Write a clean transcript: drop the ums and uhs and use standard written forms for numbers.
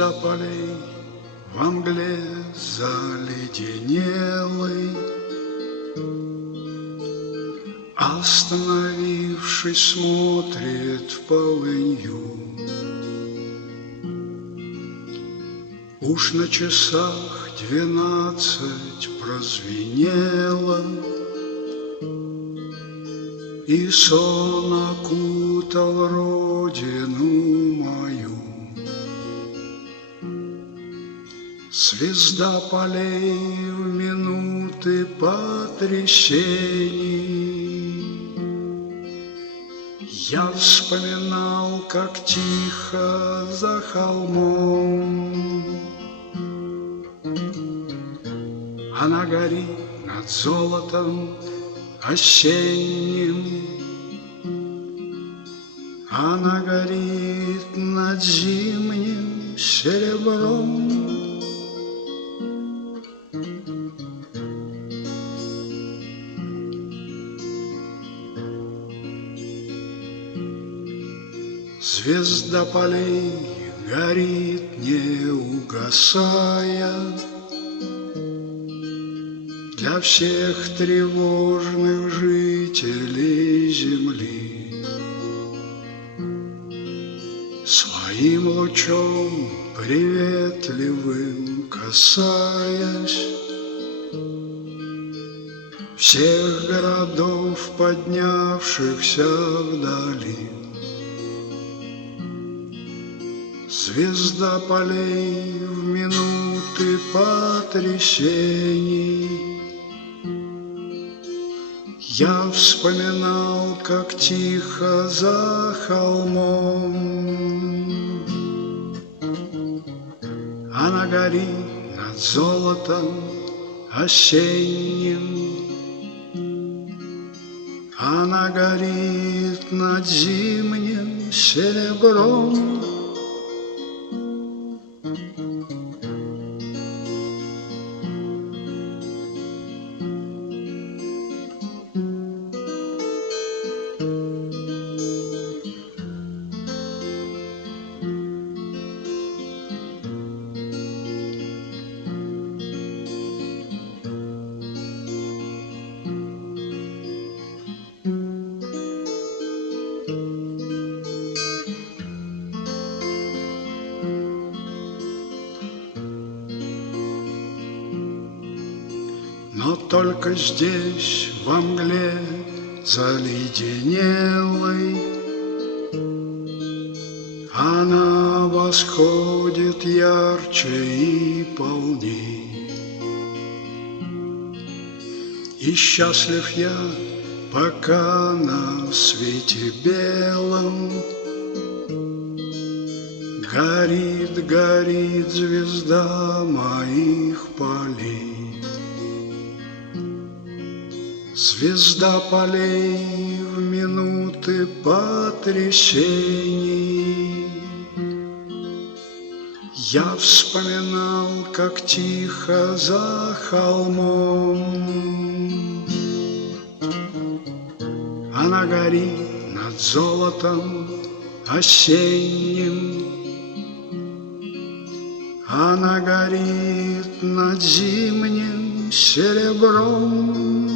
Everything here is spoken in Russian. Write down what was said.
Звезда полей во мгле заледенелой, остановившись, смотрит в полынью. Уж на часах 12 прозвенело, и сон окутал родину мою. Звезда полей в минуты потрясений, я вспоминал, как тихо за холмом она горит над золотом осенним, она горит над зимним серебром. Звезда полей горит, не угасая, для всех тревожных жителей земли. Своим лучом приветливым касаясь всех городов, поднявшихся вдали. Звезда полей в минуты потрясений, я вспоминал, как тихо за холмом она горит над золотом осенним, она горит над зимним серебром. Но только здесь, во мгле заледенелой, она восходит ярче и полней. И счастлив я, пока на свете белом горит, горит звезда моих полей. Звезда полей в минуты потрясений, я вспоминал, как тихо за холмом она горит над золотом осенним, она горит над зимним серебром.